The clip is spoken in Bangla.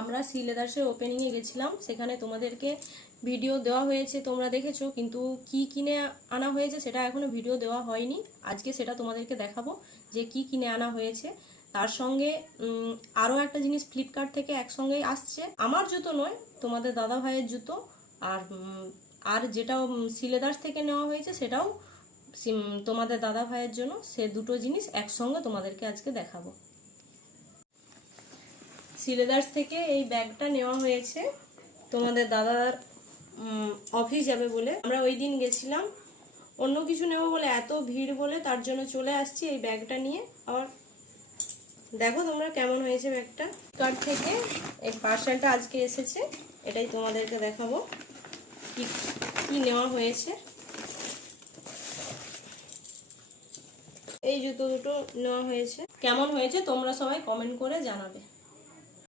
আমরা সিলেদার্সের ওপেনিংয়ে গেছিলাম, সেখানে তোমাদেরকে ভিডিও দেওয়া হয়েছে, তোমরা দেখেছো, কিন্তু কি কিনে আনা হয়েছে সেটা এখনো ভিডিও দেওয়া হয়নি। আজকে সেটা তোমাদেরকে দেখাবো যে কি কিনে আনা হয়েছে। তার সঙ্গে আরও একটা জিনিস ফ্লিপকার্ট থেকে একসঙ্গেই আসছে, আমার জুতো নয়, তোমাদের দাদা ভাইয়ের জুতো। আর যেটা সিলেদার্স থেকে নেওয়া হয়েছে সেটাও তোমাদের দাদা ভাইয়ের জন্য। সে দুটো জিনিস একসঙ্গে তোমাদেরকে আজকে দেখাবো। সিলেদার্স থেকে এই ব্যাগটা নেওয়া হয়েছে তোমাদের দাদার অফিস যাবে বলে। আমরা ওই দিন গেছিলাম অন্য কিছু নেব বলে, এত ভিড় বলে তার জন্য চলে আসছি এই ব্যাগটা নিয়ে। আবার দেখো তোমরা কেমন হয়েছে ব্যাগটা। কার্ট থেকে এই পার্সেলটা আজকে এসেছে, এটাই তোমাদেরকে দেখাবো কি কি নেওয়া হয়েছে। এই জুতো দুটো নেওয়া হয়েছে, কেমন হয়েছে তোমরা সবাই কমেন্ট করে জানাবে।